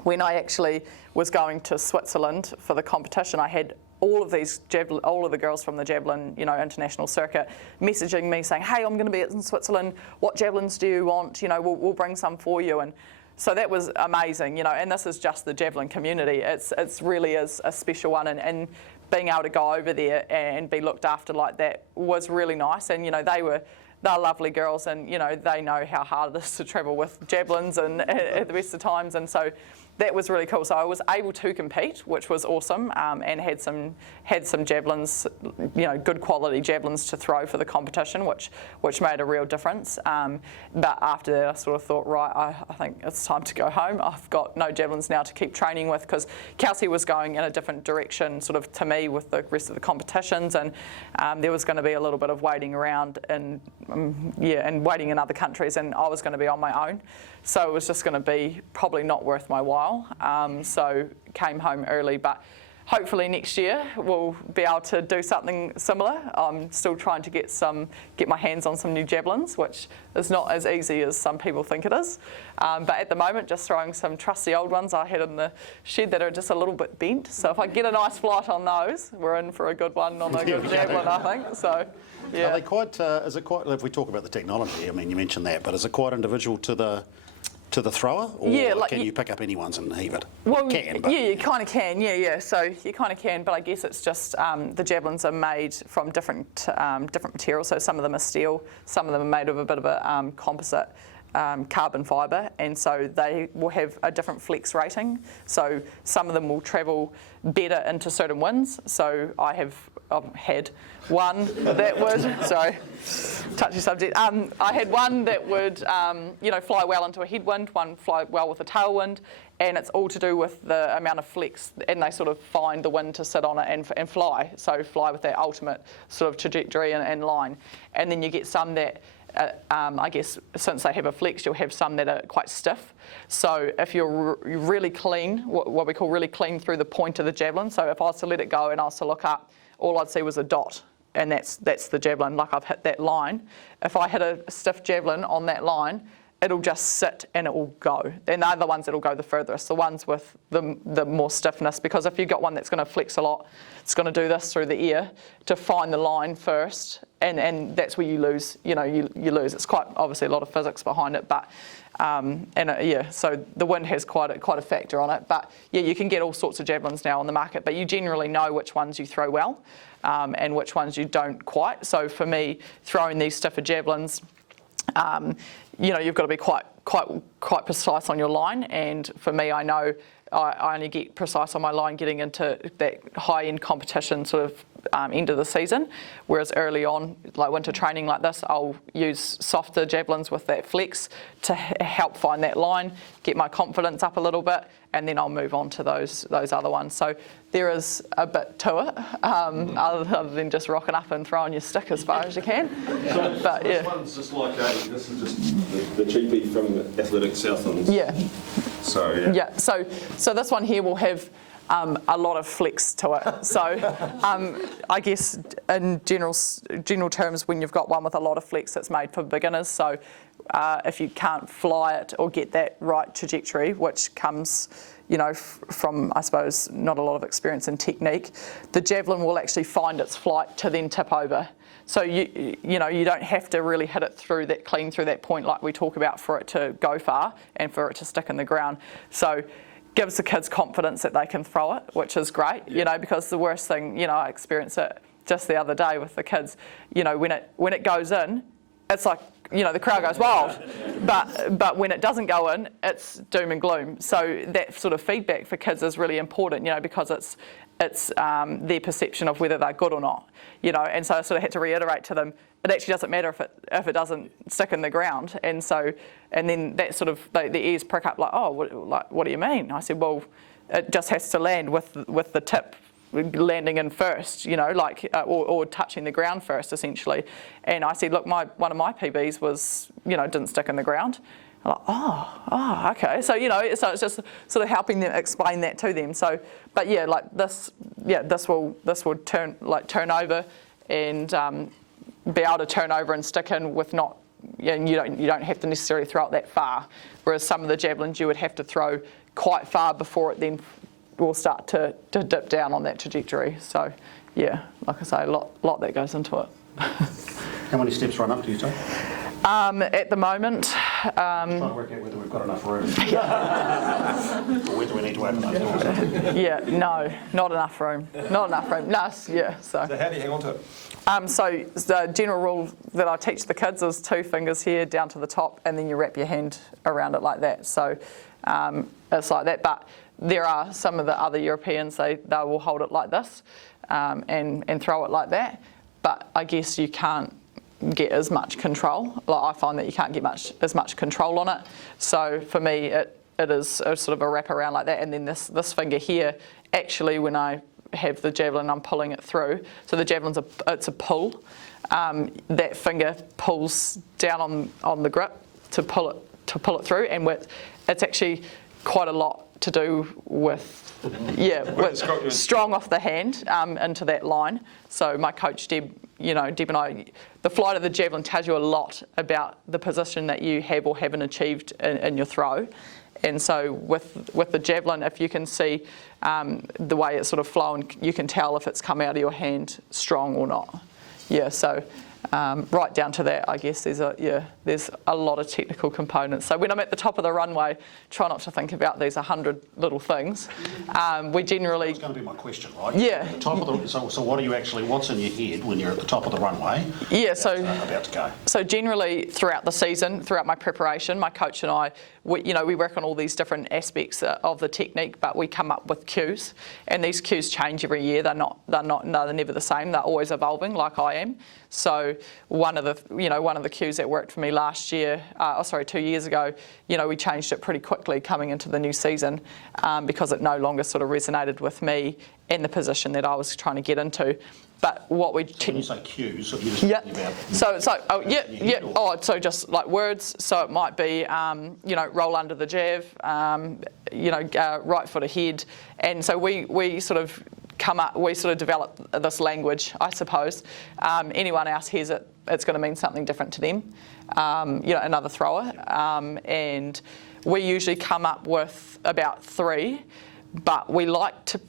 when I actually was going to Switzerland for the competition, I had all of the girls from the javelin, international circuit, messaging me saying, "Hey, I'm going to be in Switzerland. What javelins do you want? We'll bring some for you." And so that was amazing, And this is just the javelin community. It's really is a special one, and being able to go over there and be looked after like that was really nice. And they're lovely girls, and they know how hard it is to travel with javelins and at the best of times, and so that was really cool. So I was able to compete, which was awesome, and had some javelins, good quality javelins to throw for the competition, which made a real difference. But after that, I sort of thought, right, I think it's time to go home. I've got no javelins now to keep training with, because Kelsey was going in a different direction, sort of to me, with the rest of the competitions, and there was going to be a little bit of waiting around and waiting in other countries, and I was going to be on my own. So it was just going to be probably not worth my while. So came home early, but hopefully next year we'll be able to do something similar. I'm still trying to get my hands on some new javelins, which is not as easy as some people think it is. But at the moment, just throwing some trusty old ones I had in the shed that are just a little bit bent. So if I get a nice flight on those, we're in for a good one on a good javelin, I think. So. Yeah. Are they quite? Is it quite? If we talk about the technology, I mean, you mentioned that, but is it quite individual to the thrower, or can you pick up anyone's and heave it? Well, you kind of can. Yeah. So you kind of can, but I guess it's just the javelins are made from different materials. So some of them are steel, some of them are made of a bit of a composite. Carbon fibre, and so they will have a different flex rating. So some of them will travel better into certain winds. So I've had one that would, sorry, touchy subject. I had one that would, fly well into a headwind, one fly well with a tailwind, and it's all to do with the amount of flex, and they sort of find the wind to sit on it and fly. So fly with that ultimate sort of trajectory and line. And then you get some that, I guess, since they have a flex, you'll have some that are quite stiff. So if you're really clean, what we call really clean through the point of the javelin, so if I was to let it go and I was to look up, all I'd see was a dot, and that's the javelin, like I've hit that line. If I hit a stiff javelin on that line, it'll just sit and it will go. And they're the ones that'll go the furthest, the ones with the more stiffness, because if you've got one that's going to flex a lot, it's going to do this through the ear to find the line first, and that's where you lose. You lose. It's quite obviously a lot of physics behind it, but so the wind has quite a factor on it. But yeah, you can get all sorts of javelins now on the market, but you generally know which ones you throw well and which ones you don't quite. So for me, throwing these stiffer javelins, you've got to be quite precise on your line. And for me, I know I only get precise on my line getting into that high-end competition sort of end of the season, whereas early on, like winter training like this, I'll use softer javelins with that flex to help find that line, get my confidence up a little bit, and then I'll move on to those other ones. So there is a bit to it, other than just rocking up and throwing your stick as far as you can. But this one's just like this is just the cheapie from Athletics Southland. Yeah. So yeah. Yeah. So this one here will have a lot of flex to it. So I guess in general terms, when you've got one with a lot of flex, it's made for beginners. So if you can't fly it or get that right trajectory, which comes, from, I suppose, not a lot of experience and technique, the javelin will actually find its flight to then tip over. So you don't have to really hit it through that point like we talk about for it to go far and for it to stick in the ground. So gives the kids confidence that they can throw it, which is great, because the worst thing, I experienced it just the other day with the kids, when it goes in, it's like, the crowd goes wild, but when it doesn't go in, it's doom and gloom. So that sort of feedback for kids is really important, because it's their perception of whether they're good or not, you know. And so I sort of had to reiterate to them, it actually doesn't matter if it doesn't stick in the ground. And then that sort of, the ears prick up like, oh, what do you mean? I said, well, it just has to land with the tip landing in first, you know, like, or touching the ground first, essentially. And I said, look, one of my PBs was, you know, didn't stick in the ground. I'm like, oh, okay. So, you know, so it's just sort of helping them explain that to them. So, but yeah, like this will turn over and be able to turn over and stick in with not, and you don't have to necessarily throw it that far. Whereas some of the javelins you would have to throw quite far before it then will start to dip down on that trajectory. So yeah, like I say, a lot that goes into it. How many steps run up do you take? At the moment, trying to work out whether we've got enough room. Or whether we need to open those doors. yeah, no, not enough room. Not enough room. No, yeah. So how do you hang on to it? So the general rule that I teach the kids is 2 fingers here down to the top, and then you wrap your hand around it like that. So it's like that. But there are some of the other Europeans, they will hold it like this and throw it like that. But I guess you can't get as much control. Like I find that you can't get as much control on it. So for me, it is a sort of a wrap around like that. And then this finger here, actually, when I have the javelin, I'm pulling it through. So the javelin's it's a pull. That finger pulls down on the grip to pull it through, and it's actually quite a lot to do with strong off the hand into that line. So my coach Deb and I, the flight of the javelin tells you a lot about the position that you have or haven't achieved in your throw. And so with the javelin, if you can see the way it's sort of flowing, you can tell if it's come out of your hand strong or not. Yeah, so right down to that, I guess there's a lot of technical components. So when I'm at the top of the runway, try not to think about these 100 little things. We generally... That's going to be my question, right? Yeah. At the top of the, so what's in your head when you're at the top of the runway? Yeah, about to go. So generally throughout the season, throughout my preparation, my coach and I, we work on all these different aspects of the technique, but we come up with cues, and these cues change every year. They're never the same. They're always evolving, like I am. So one of the cues that worked for me last year, 2 years ago, we changed it pretty quickly coming into the new season because it no longer sort of resonated with me and the position that I was trying to get into. But what we... So when you say cues, so you're just talking about... So it's like, so just like words. So it might be, roll under the jab, right foot ahead. And so we sort of develop this language, I suppose. Anyone else hears it, it's going to mean something different to them, another thrower. And we usually come up with about 3, but we like to...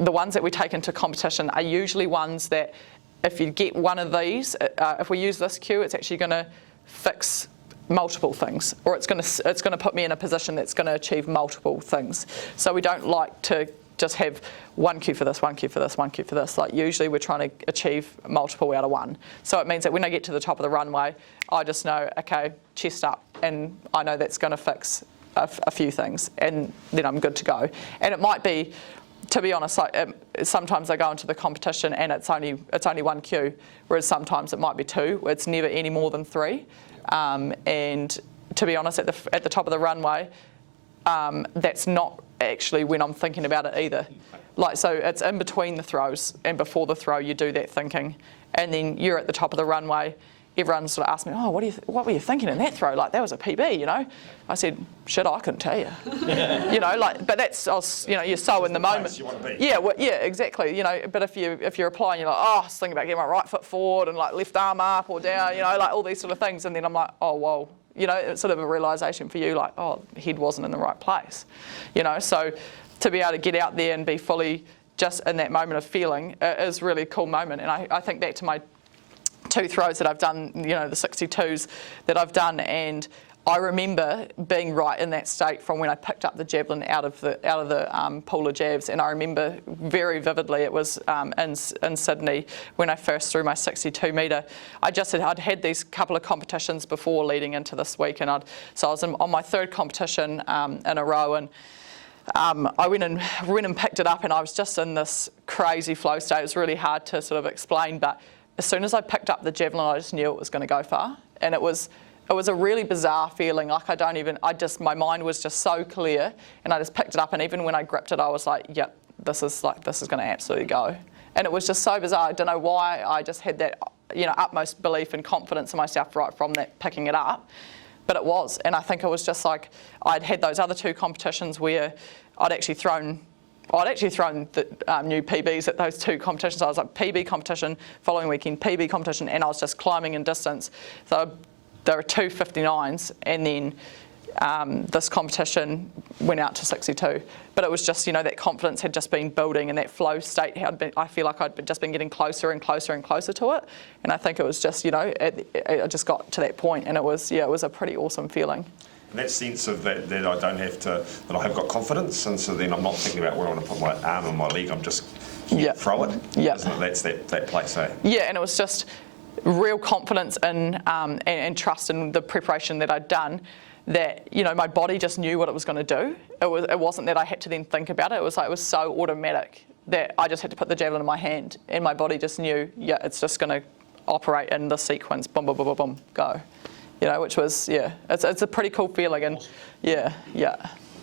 The ones that we take into competition are usually ones that if you get one of these, if we use this cue, it's actually going to fix multiple things, or it's going to put me in a position that's going to achieve multiple things. So we don't like to just have one cue for this, one cue for this, one cue for this. Like usually we're trying to achieve multiple out of one. So it means that when I get to the top of the runway, I just know, okay, chest up, and I know that's going to fix a few things, and then I'm good to go. And it might be, to be honest, sometimes I go into the competition and it's only one cue, whereas sometimes it might be 2. It's never any more than 3. And to be honest, at the top of the runway, that's not actually when I'm thinking about it either. So it's in between the throws, and before the throw you do that thinking, and then you're at the top of the runway. Everyone sort of asked me, oh, what were you thinking in that throw? Like, that was a PB, I said, shit, I couldn't tell you. But that's, you're so in the moment. You want to be. Yeah, exactly. But if you're applying, you're like, oh, I was thinking about getting my right foot forward and like left arm up or down, like all these sort of things. And then I'm like, oh, whoa. It's sort of a realisation for you, like, oh, head wasn't in the right place. So to be able to get out there and be fully just in that moment of feeling is really a cool moment. And I think back to my 2 throws that I've done, the 62s that I've done, and I remember being right in that state from when I picked up the javelin out of the pool of jabs. And I remember very vividly, it was in Sydney when I first threw my 62 metre. I'd had these couple of competitions before leading into this week, and so I was on my 3rd competition in a row, and I went and picked it up, and I was just in this crazy flow state. It was really hard to sort of explain, but as soon as I picked up the javelin, I just knew it was going to go far, and it was a really bizarre feeling. Like my mind was just so clear, and I just picked it up, and even when I gripped it, I was like, yep, this is going to absolutely go. And it was just so bizarre. I don't know why I just had that, utmost belief and confidence in myself right from that picking it up, but it was. And I think it was just like I'd had those other 2 competitions where I'd actually thrown the new PBs at those 2 competitions. I was like PB competition, following weekend PB competition, and I was just climbing in distance. So there were 2 59s, and then this competition went out to 62. But it was just, that confidence had just been building, and that flow state I feel like I'd just been getting closer and closer and closer to it. And I think it was just, I just got to that point, and it was a pretty awesome feeling. And that sense of that I don't have to, that I have got confidence, and so then I'm not thinking about where I want to put my arm and my leg, I'm just throw it. Yeah. That's that place, eh? Yeah, and it was just real confidence in and trust in the preparation that I'd done, that my body just knew what it was going to do. It wasn't that I had to then think about it. It was so automatic that I just had to put the javelin in my hand, and my body just knew, it's just going to operate in the sequence, boom, boom, boom, boom, boom, go. Which was, it's a pretty cool feeling, and yeah.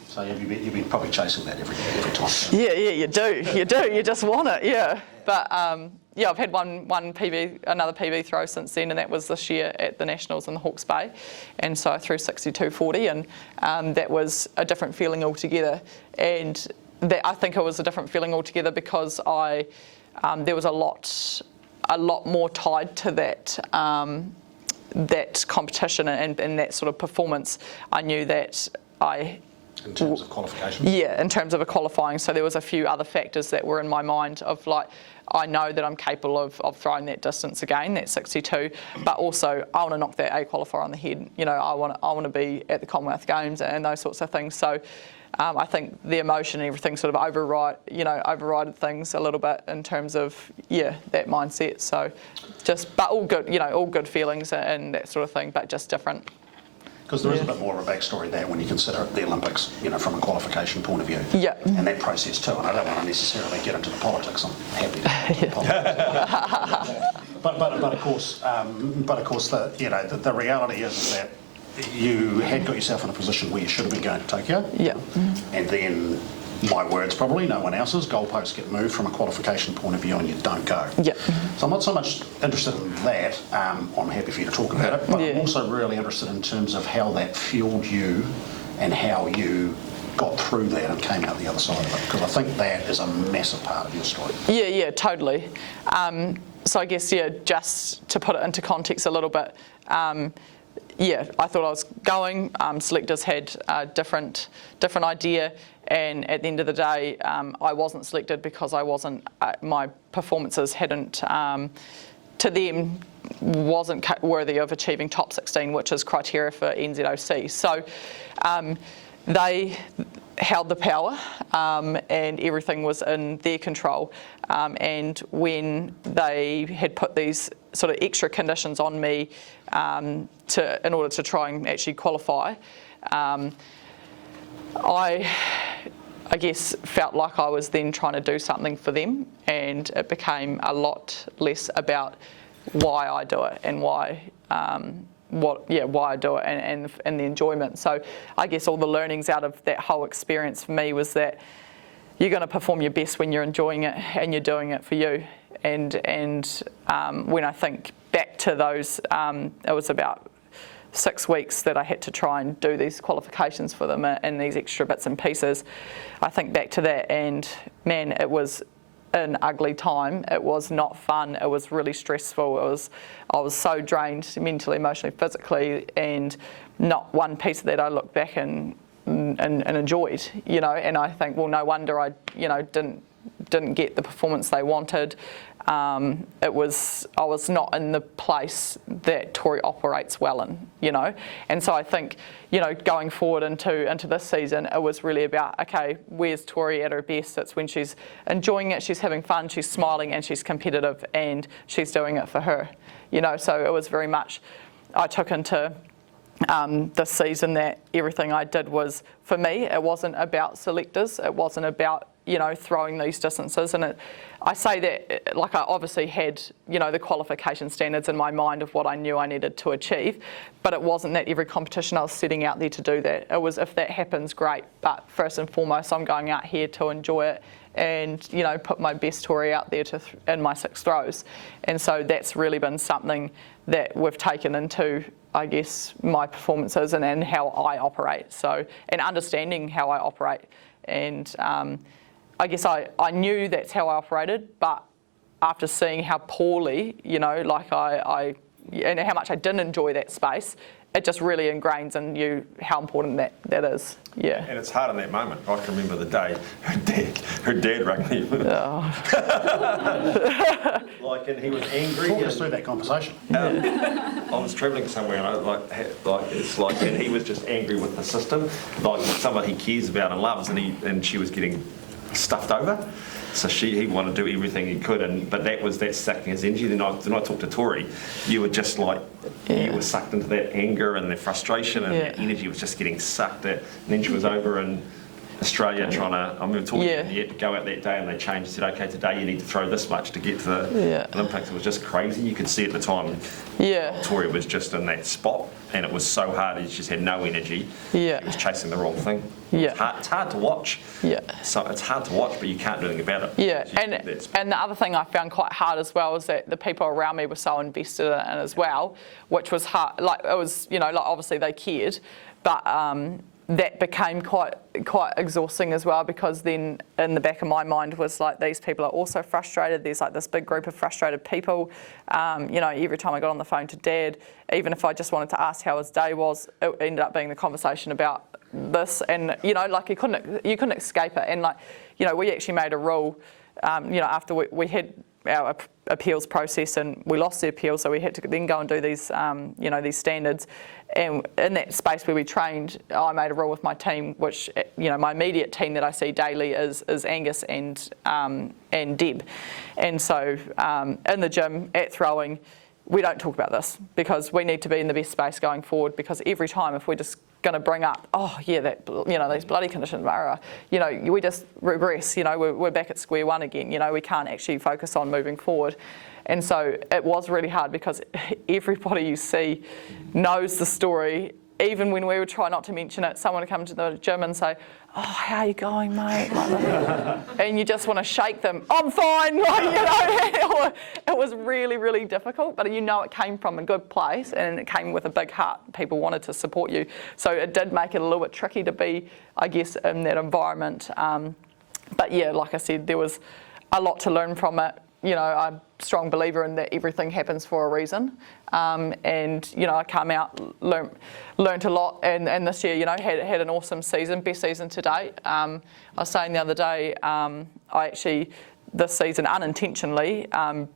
So you've been probably chasing that every time. Yeah, you do. You just want it, yeah. But I've had another PB throw since then, and that was this year at the Nationals in the Hawke's Bay, and so I threw 62.40, and that was a different feeling altogether. And I think it was a different feeling altogether because there was a lot more tied to that. That competition and that sort of performance. I knew that in terms of qualification? Yeah, in terms of a qualifying. So there was a few other factors that were in my mind of like, I know that I'm capable of throwing that distance again, that 62, but also I want to knock that A qualifier on the head. I want to be at the Commonwealth Games and those sorts of things. So I think the emotion and everything sort of overrided things a little bit in terms of, that mindset. So but all good, all good feelings and that sort of thing, but just different. Because there is a bit more of a backstory there when you consider the Olympics, from a qualification point of view. Yeah. And that process too. And I don't want to necessarily get into the politics. I'm happy to get into the politics. But of course, the reality is that you had got yourself in a position where you should have been going to Tokyo. Yeah. And then, my words probably, no one else's, goalposts get moved from a qualification point of view and you don't go. Yeah. So I'm not so much interested in that. I'm happy for you to talk about it, but I'm also really interested in terms of how that fueled you and how you got through that and came out the other side of it, because I think that is a massive part of your story. Yeah, totally. So I guess, just to put it into context a little bit, I thought I was going. Selectors had a different idea, and at the end of the day, I wasn't selected because I wasn't. My performances hadn't, to them, wasn't worthy of achieving top 16, which is criteria for NZOC. So they held the power, and everything was in their control. And when they had put these sort of extra conditions on me in order to try and actually qualify, I guess felt like I was then trying to do something for them, and it became a lot less about why I do it and why I do it and the enjoyment. So I guess all the learnings out of that whole experience for me was that you're going to perform your best when you're enjoying it and you're doing it for you. And when I think back to those, it was about 6 weeks that I had to try and do these qualifications for them and these extra bits and pieces. I think back to that, and man, it was an ugly time. It was not fun. It was really stressful. I was so drained mentally, emotionally, physically, and not one piece of that I look back and enjoyed, and I think, well, no wonder I, didn't get the performance they wanted. I was not in the place that Tori operates well in, and so I think, going forward into this season, it was really about, okay, where's Tori at her best? It's when she's enjoying it, she's having fun, she's smiling, and she's competitive, and she's doing it for her, so it was very much, I took into this season that everything I did was, for me, it wasn't about selectors, it wasn't about, throwing these distances. And I say that, like, I obviously had, the qualification standards in my mind of what I knew I needed to achieve, but it wasn't that every competition I was setting out there to do that. It was, if that happens, great, but first and foremost, I'm going out here to enjoy it and, put my best Tori out there in my 6 throws. And so that's really been something that we've taken into, I guess, my performances and how I operate. So, and understanding how I operate. And I guess I knew that's how I operated, but after seeing how poorly, like and how much I didn't enjoy that space, it just really ingrains in you how important that is. Yeah. And it's hard in that moment. I can remember the day her dad rang me. Oh. Like, and he was angry. Talk us through that conversation. I was travelling somewhere and and he was just angry with the system, like someone he cares about and loves, and she was getting stuffed over. So he wanted to do everything he could, but that's sucking his energy. Then I talked to Tori. You were just like, you were sucked into that anger and the frustration, and that energy was just getting sucked at. And then she was over in Australia trying to, I remember talking to her, you had to go out that day and they changed, said, okay, today you need to throw this much to get to the Olympics. It was just crazy. You could see at the time, Tori was just in that spot, and it was so hard. She just had no energy. She was chasing the wrong thing. It's hard to watch. So it's hard to watch, but you can't do anything about it. And the other thing I found quite hard as well is that the people around me were so invested in it as well, which was hard. Like, it was, like, obviously they cared, but that became quite exhausting as well, because then in the back of my mind was like, these people are also frustrated. There's like this big group of frustrated people. Every time I got on the phone to Dad, even if I just wanted to ask how his day was, it ended up being the conversation about this, and like you couldn't escape it. And like, we actually made a rule, after we had our appeals process and we lost the appeal, so we had to then go and do these, these standards. And in that space where we trained, I made a rule with my team, which, my immediate team that I see daily is Angus and Deb. And so in the gym, at throwing, we don't talk about this, because we need to be in the best space going forward, because every time if we're just going to bring up, these bloody conditions, we just regress, we're back at square one again, we can't actually focus on moving forward. And so it was really hard, because everybody you see knows the story. Even when we would try not to mention it, someone would come to the gym and say, oh, how are you going, mate? And you just want to shake them. I'm fine. It was really, really difficult, but it came from a good place, and it came with a big heart. People wanted to support you. So it did make it a little bit tricky to be, I guess, in that environment. But yeah, like I said, there was a lot to learn from it. I'm a strong believer in that everything happens for a reason. And, I come out, learnt a lot, and this year, had an awesome season, best season to date. I was saying the other day, I actually, this season, unintentionally,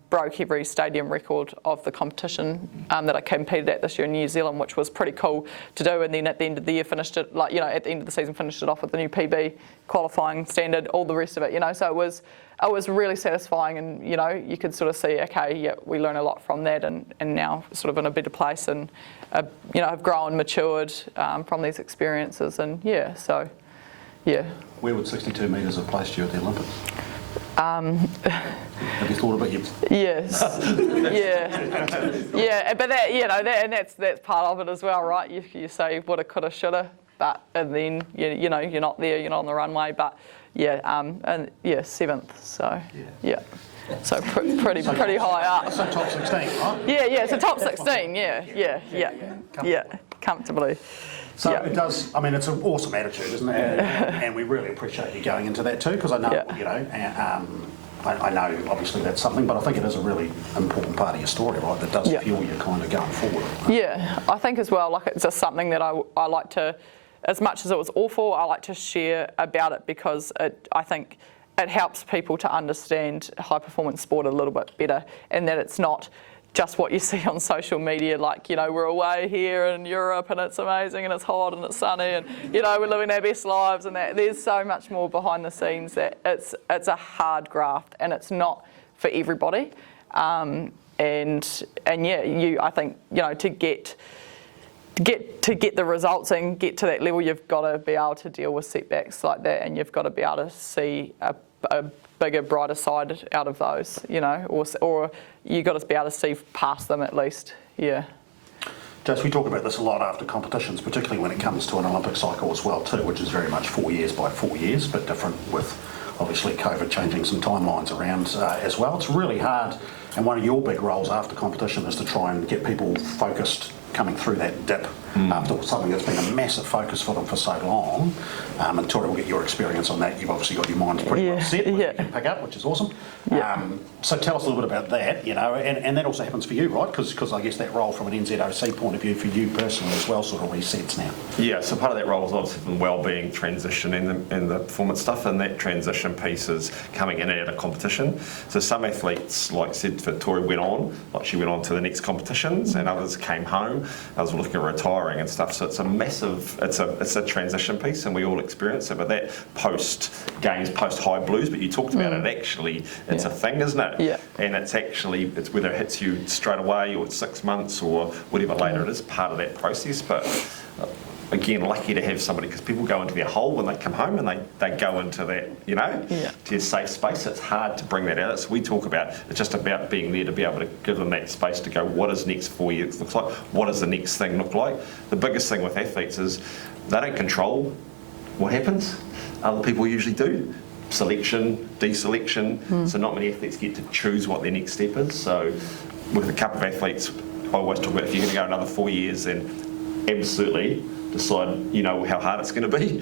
broke every stadium record of the competition that I competed at this year in New Zealand, which was pretty cool to do. And then at the end of the year, finished it, at the end of the season, finished it off with the new PB, qualifying standard, all the rest of it, So it was really satisfying, and you could sort of see, okay, we learn a lot from that, and now sort of in a better place, and have grown, matured from these experiences, and so. Where would 62 metres have placed you at the Olympics? Have you thought about your? Yes. But that, and that's part of it as well, right? You say woulda, coulda, shoulda, but and then you're not there, you're not on the runway, but. Seventh. So so pretty high up. So top 16, right? It's a top 16. Yeah, comfortably. So it does. I mean, it's an awesome attitude, isn't it? And we really appreciate you going into that too, because I know I know obviously that's something, but I think it is a really important part of your story, right? That does fuel you kind of going forward. Right? Yeah, I think as well. Like, it's just something that I like to. As much as it was awful, I like to share about it, because I think it helps people to understand high performance sport a little bit better, and that it's not just what you see on social media, like, we're away here in Europe and it's amazing and it's hot and it's sunny and, we're living our best lives, and that there's so much more behind the scenes, that it's a hard graft, and it's not for everybody. I think, to to get the results and get to that level, you've got to be able to deal with setbacks like that, and you've got to be able to see a bigger, brighter side out of those, or you've got to be able to see past them at least, yeah. Jess, we talk about this a lot after competitions, particularly when it comes to an Olympic cycle as well too, which is very much 4 years by 4 years, but different with obviously COVID changing some timelines around as well. It's really hard, and one of your big roles after competition is to try and get people focused coming through that dip after something that's been a massive focus for them for so long. And Tori, we'll get your experience on that. You've obviously got your mind pretty well set, which you can pick up, which is awesome. So tell us a little bit about that, and that also happens for you, right? Because I guess that role from an NZOC point of view for you personally as well sort of resets now. Yeah, so part of that role is obviously from wellbeing, transition and the performance stuff, and that transition piece is coming in and out of competition. So some athletes, like I said, for Tori went on to the next competitions, and others came home. Others were looking at retiring and stuff. So it's a massive, it's a transition piece, and we all experience it. But that post games, post high blues, but you talked about it. Actually, it's a thing, isn't it? Yeah. And it's whether it hits you straight away or 6 months or whatever later, it is part of that process. But again, lucky to have somebody, because people go into their hole when they come home, and they go into that, to a safe space. It's hard to bring that out. So we talk about, it's just about being there to be able to give them that space to go, what does next 4 years look like? What does the next thing look like? The biggest thing with athletes is they don't control what happens. Other people usually do. Selection, deselection. So not many athletes get to choose what their next step is. So with a couple of athletes, I always talk about, if you're going to go another 4 years, then absolutely decide, how hard it's going to be,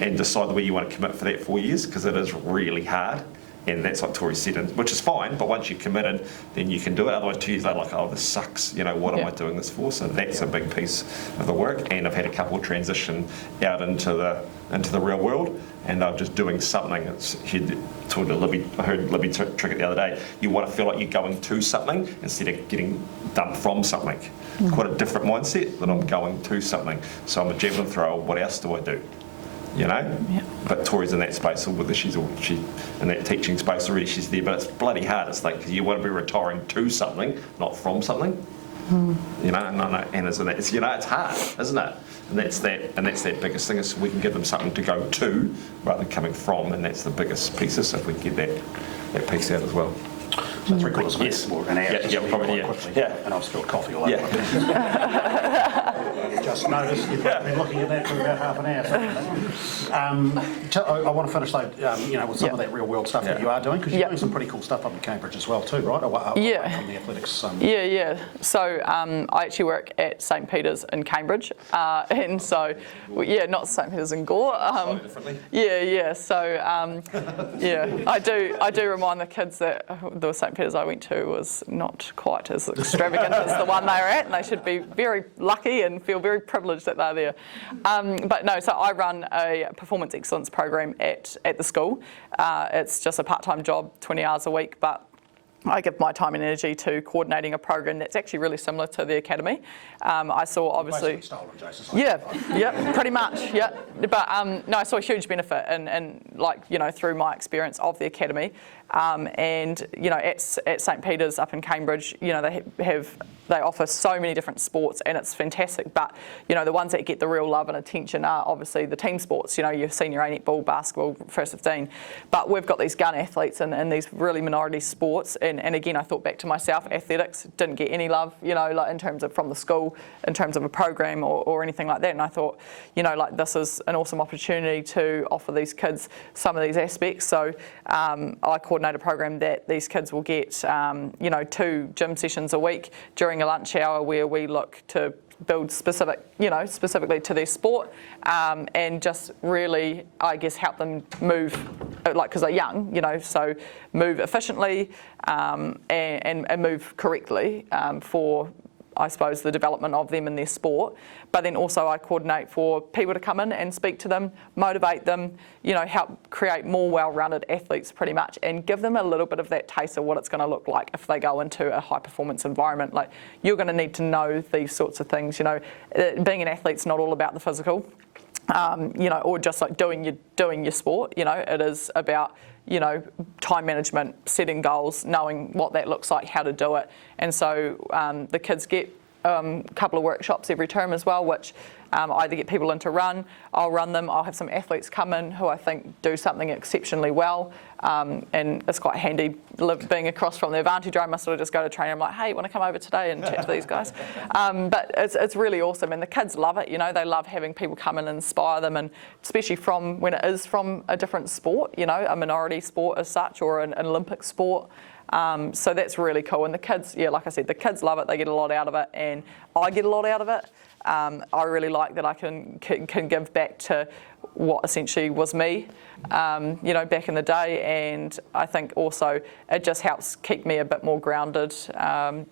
and decide the way you want to commit for that 4 years, because it is really hard. And that's like Tori said, which is fine, but once you're committed, then you can do it. Otherwise, 2 years later, like, oh, this sucks, what am I doing this for? So that's a big piece of the work. And I've had a couple transition out into the real world, and they're just doing something. I heard Libby trick it the other day. You want to feel like you're going to something instead of getting done from something. Quite a different mindset that I'm going to something. So I'm a javelin thrower. What else do I do? But Tori's in that space, or whether she's in that teaching space already, she's there. But it's bloody hard. It's like, you want to be retiring to something, not from something. And it's hard, isn't it? And that's that biggest thing, is we can give them something to go to rather than coming from, and that's the biggest pieces. So if we get that piece out as well. So 3/4 of Yes. an hour. Probably. And I've spilled coffee all over my pants. Just noticed you've been looking at that for about half an hour. I want to finish though, with some of that real world stuff that you are doing, because you're doing some pretty cool stuff up in Cambridge as well too, right? From the athletics. So I actually work at St Peter's in Cambridge, and so not St Peter's in Gore. Slightly differently. So I do remind the kids that the St Peter's I went to was not quite as extravagant as the one they were at, and they should be very lucky and feel very privileged that they're there. So I run a performance excellence program at the school. It's just a part-time job, 20 hours a week, but I give my time and energy to coordinating a program that's actually really similar to the academy. I saw obviously, pretty much, But I saw a huge benefit and through my experience of the academy, and at St Peter's up in Cambridge, they offer so many different sports, and it's fantastic. But the ones that get the real love and attention are obviously the team sports. Your senior A netball, basketball, first 15. But we've got these gun athletes and these really minority sports. And again, I thought back to myself, athletics didn't get any love, in terms of from the school, in terms of a program or anything like that. And I thought, this is an awesome opportunity to offer these kids some of these aspects. So I coordinate a program that these kids will get, 2 gym sessions a week during a lunch hour, where we look to build specifically to their sport, and just really, I guess, help them move, because they're young, so move efficiently and move correctly for, I suppose, the development of them in their sport. But then also I coordinate for people to come in and speak to them, motivate them, help create more well-rounded athletes pretty much, and give them a little bit of that taste of what it's going to look like if they go into a high-performance environment. Like, you're going to need to know these sorts of things. Being an athlete's not all about the physical, or just like doing your sport. It is about time management, setting goals, knowing what that looks like, how to do it. And so the kids get couple of workshops every term as well, which I either get people in to run, I'll run them, I'll have some athletes come in who I think do something exceptionally well, and it's quite handy being across from the Advantage Room. I sort of just go to training, I'm like, hey, want to come over today and chat to these guys? But it's really awesome, and the kids love it, they love having people come in and inspire them, and especially from when it is from a different sport, a minority sport as such, or an Olympic sport. So that's really cool, and the kids, like I said, the kids love it, they get a lot out of it, and I get a lot out of it. I really like that I can give back to what essentially was me, back in the day, and I think also it just helps keep me a bit more grounded,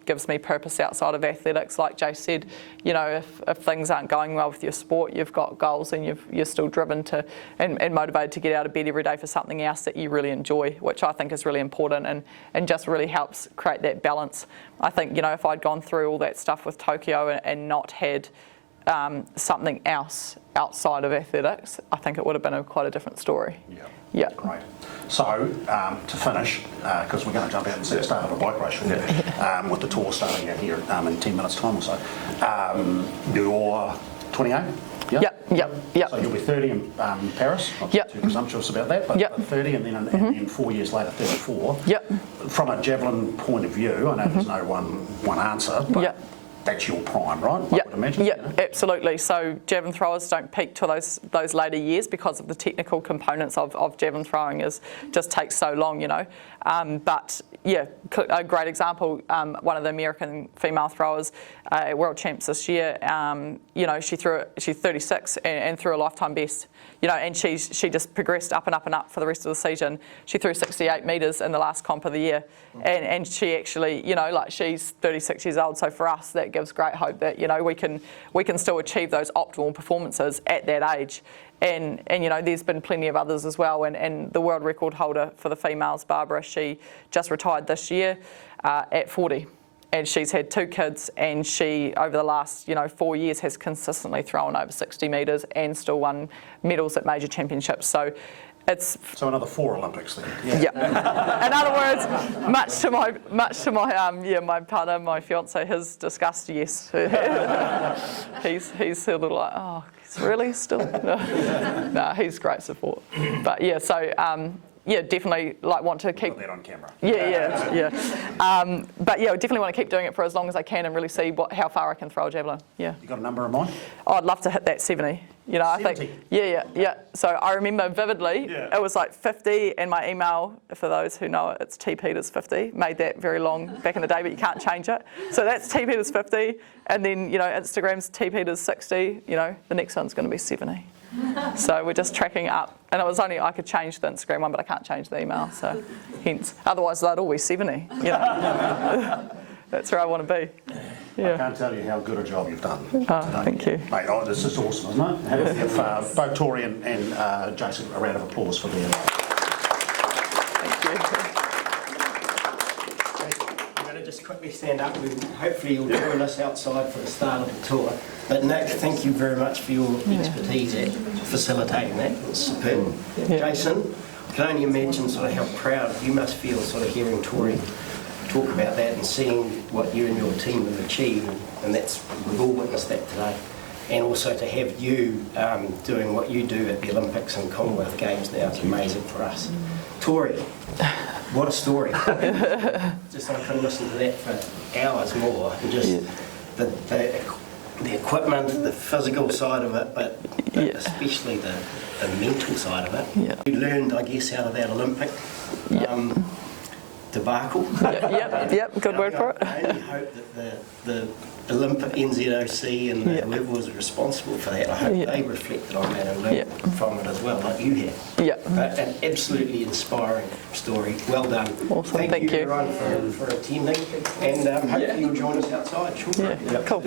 gives me purpose outside of athletics. Like Jay said, if things aren't going well with your sport, you've got goals and you're still driven to and motivated to get out of bed every day for something else that you really enjoy, which I think is really important and just really helps create that balance. I think, if I'd gone through all that stuff with Tokyo and not had something else outside of athletics, I think it would have been quite a different story. Yeah. Great. So, to finish, because we're going to jump out and see the start of a bike race with the tour starting out here in 10 minutes' time or so. You're 28? Yep. So you'll be 30 in Paris. Not too presumptuous about that, but 30, and then in 4 years later, 34. Yep. From a javelin point of view, I know there's no one answer, but that's your prime, right? I would imagine. Absolutely. So javelin throwers don't peak till those later years because of the technical components of javelin throwing just takes so long, But a great example, one of the American female throwers at World Champs this year, she's 36 and threw a lifetime best. And she just progressed up and up and up for the rest of the season. She threw 68 metres in the last comp of the year. And she actually, she's 36 years old, so for us that gives great hope that, we can still achieve those optimal performances at that age. And there's been plenty of others as well. And the world record holder for the females, Barbara, she just retired this year at 40. And she's had 2 kids, and she, over the last 4 years, has consistently thrown over 60 metres and still won medals at major championships. So it's another 4 Olympics then. Yeah. In other words, much to my my partner, my fiance, his disgust, yes. he's a little like, oh, he's really still. No, he's great support. But definitely want to keep. Put that on camera. But definitely want to keep doing it for as long as I can and really see how far I can throw a javelin. Yeah. You got a number in mind? Oh, I'd love to hit that 70. 70? I think. Yeah. So I remember vividly. It was like 50, and my email, for those who know it, it's T Peeters 50. Made that very long back in the day, but you can't change it. So that's T Peeters 50, and then Instagram's T Peeters 60. The next one's going to be 70. So we're just tracking up, and it was only I could change the Instagram one, but I can't change the email. So hence, otherwise they'd always 70. That's where I want to be. I can't tell you how good a job you've done today. Thank you. Mate, this is awesome, isn't it? Have both Tori and Jason a round of applause for their... Thank you. I'm going to just quickly stand up, and hopefully you'll join us outside for the start of the tour. But Nick, thank you very much for your expertise at facilitating that. It's superb. Jason, I can only imagine sort of how proud you must feel sort of hearing Tori talk about that and seeing what you and your team have achieved, and we've all witnessed that today. And also to have you doing what you do at the Olympics and Commonwealth Games now is amazing for us. Tori, what a story. Just I could listen to that for hours more, and just the equipment, the physical side of it, but especially the mental side of it. You learned, I guess, out of that Olympic debacle. Yep, good word for it. I only hope that the Olympic NZOC and whoever was responsible for that, I hope they reflected on that and learned from it as well, like you have. But an absolutely inspiring story. Well done. Awesome. Thank you everyone for attending, and hopefully you'll join us outside shortly. Cool.